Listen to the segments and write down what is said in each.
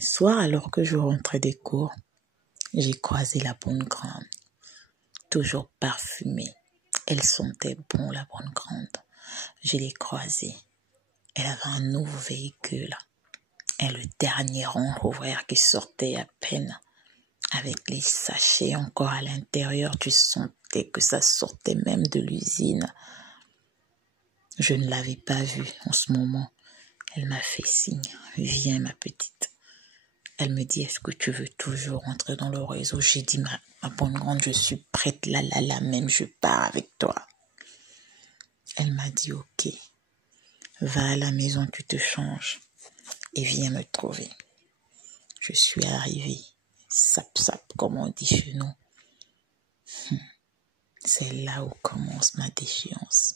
Un soir, alors que je rentrais des cours, j'ai croisé la bonne grande, toujours parfumée. Elle sentait bon, la bonne grande. Je l'ai croisée. Elle avait un nouveau véhicule. Et le dernier Range Rover qui sortait à peine. Avec les sachets encore à l'intérieur, tu sentais que ça sortait même de l'usine. Je ne l'avais pas vue en ce moment. Elle m'a fait signe. Viens, ma petite. Elle me dit, est-ce que tu veux toujours entrer dans le réseau? J'ai dit, ma bonne grande, je suis prête, là, même, je pars avec toi. Elle m'a dit, ok, va à la maison, tu te changes et viens me trouver. Je suis arrivée, sap, comme on dit chez nous. C'est là où commence ma déchéance.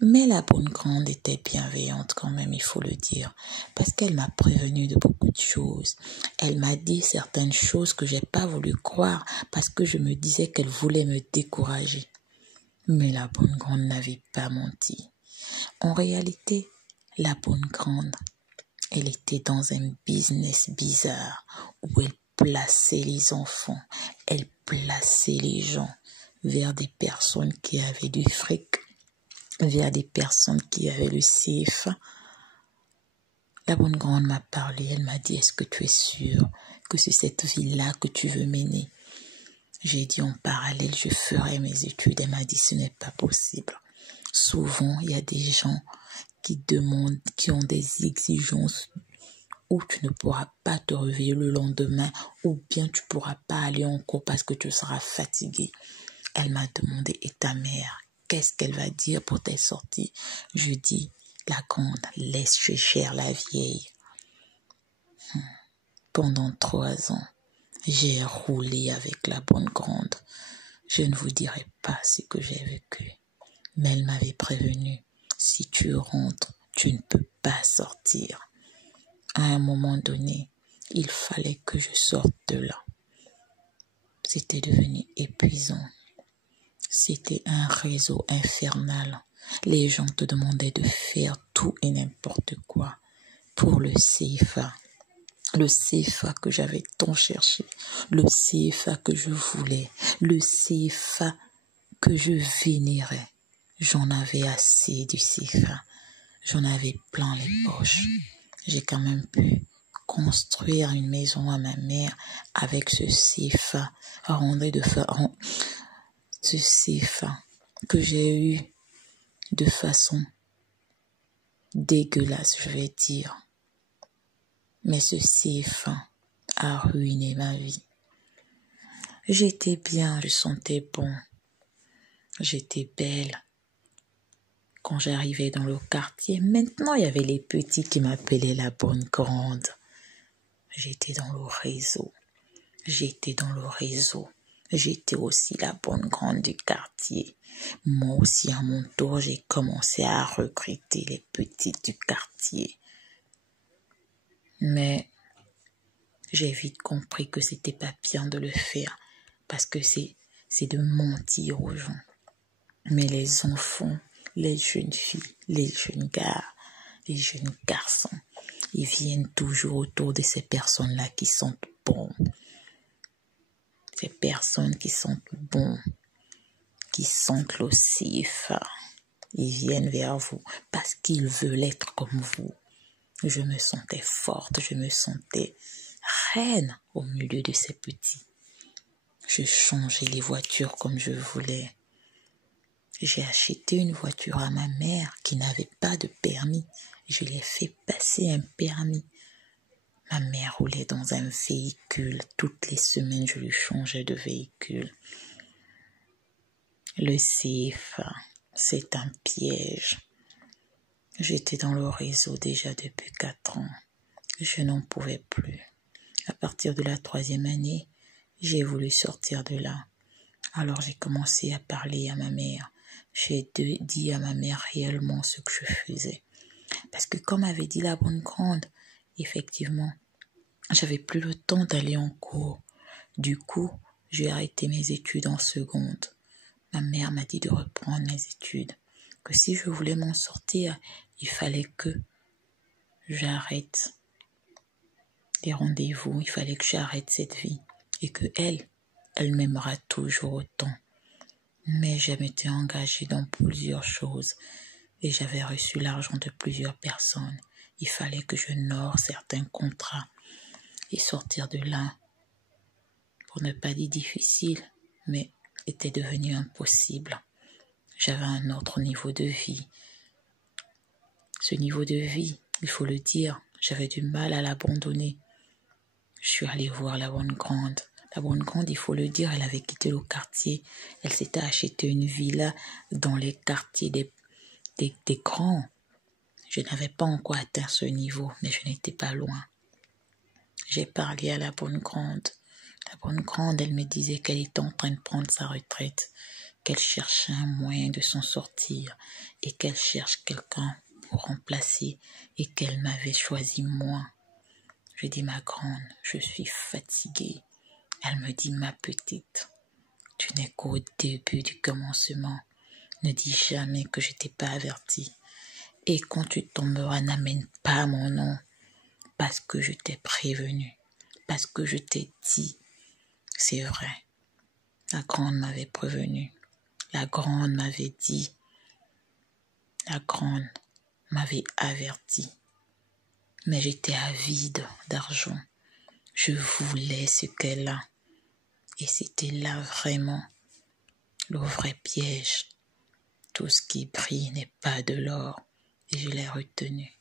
Mais la bonne grande était bienveillante quand même, il faut le dire, parce qu'elle m'a prévenu de beaucoup de choses. Elle m'a dit certaines choses que j'ai pas voulu croire parce que je me disais qu'elle voulait me décourager. Mais la bonne grande n'avait pas menti. En réalité, la bonne grande, elle était dans un business bizarre où elle plaçait les enfants, elle plaçait les gens vers des personnes qui avaient du fric, vers des personnes qui avaient le CFA. La bonne grande m'a parlé, elle m'a dit, est-ce que tu es sûre que c'est cette vie-là que tu veux mener? J'ai dit, en parallèle, je ferai mes études. Elle m'a dit, ce n'est pas possible. Souvent, il y a des gens qui demandent, qui ont des exigences où tu ne pourras pas te réveiller le lendemain ou bien tu ne pourras pas aller en cours parce que tu seras fatigué. Elle m'a demandé, et ta mère, qu'est-ce qu'elle va dire pour tes sorties? Je dis, la grande, laisse cher la vieille. Pendant 3 ans, j'ai roulé avec la bonne grande. Je ne vous dirai pas ce que j'ai vécu. Mais elle m'avait prévenu, si tu rentres, tu ne peux pas sortir. À un moment donné, il fallait que je sorte de là. C'était devenu épuisant. C'était un réseau infernal. Les gens te demandaient de faire tout et n'importe quoi pour le CFA. Le CFA que j'avais tant cherché, le CFA que je voulais, le CFA que je vénérais. J'en avais assez du CFA. J'en avais plein les poches. J'ai quand même pu construire une maison à ma mère avec ce CFA, ce CFA que j'ai eu de façon dégueulasse, je vais dire. Mais ce CFA a ruiné ma vie. J'étais bien, je sentais bon. J'étais belle. Quand j'arrivais dans le quartier, maintenant il y avait les petits qui m'appelaient la bonne grande. J'étais dans le réseau. J'étais aussi la bonne grande du quartier. Moi aussi, à mon tour, j'ai commencé à recruter les petits du quartier. Mais j'ai vite compris que c'était pas bien de le faire parce que c'est de mentir aux gens. Mais les enfants, les jeunes filles, les jeunes gars, les jeunes garçons, ils viennent toujours autour de ces personnes-là qui sentent bon. Ces personnes qui sentent bon, qui sentent le CFA. Ils viennent vers vous parce qu'ils veulent être comme vous. Je me sentais forte, je me sentais reine au milieu de ces petits. Je changeais les voitures comme je voulais. J'ai acheté une voiture à ma mère qui n'avait pas de permis. Je lui ai fait passer un permis. Ma mère roulait dans un véhicule. Toutes les semaines, je lui changeais de véhicule. Le CFA, c'est un piège. J'étais dans le réseau déjà depuis 4 ans. Je n'en pouvais plus. À partir de la 3e année, j'ai voulu sortir de là. Alors j'ai commencé à parler à ma mère. J'ai dit à ma mère réellement ce que je faisais. Parce que comme avait dit la bonne grande, effectivement, j'avais plus le temps d'aller en cours. Du coup, j'ai arrêté mes études en seconde. Ma mère m'a dit de reprendre mes études. Que si je voulais m'en sortir, il fallait que j'arrête les rendez-vous, il fallait que j'arrête cette vie et que elle m'aimera toujours autant. Mais je m'étais engagée dans plusieurs choses et j'avais reçu l'argent de plusieurs personnes. Il fallait que j'honore certains contrats et sortir de là, pour ne pas dire difficile, mais était devenu impossible. J'avais un autre niveau de vie. Ce niveau de vie, il faut le dire, j'avais du mal à l'abandonner. Je suis allée voir la bonne grande. La bonne grande, il faut le dire, elle avait quitté le quartier. Elle s'était acheté une villa dans les quartiers des grands. Je n'avais pas encore atteint ce niveau, mais je n'étais pas loin. J'ai parlé à la bonne grande. La bonne grande, elle me disait qu'elle était en train de prendre sa retraite, qu'elle cherchait un moyen de s'en sortir et qu'elle cherche quelqu'un pour remplacer et qu'elle m'avait choisi moi. Je dis, ma grande, je suis fatiguée. Elle me dit, ma petite, tu n'es qu'au début du commencement. Ne dis jamais que je t'ai pas averti. Et quand tu tomberas, n'amène pas mon nom, parce que je t'ai prévenu, parce que je t'ai dit. C'est vrai. La grande m'avait prévenu. La grande m'avait dit. La grande m'avait averti. Mais j'étais avide d'argent. Je voulais ce qu'elle a. Et c'était là vraiment le vrai piège. Tout ce qui brille n'est pas de l'or. Et je l'ai retenu.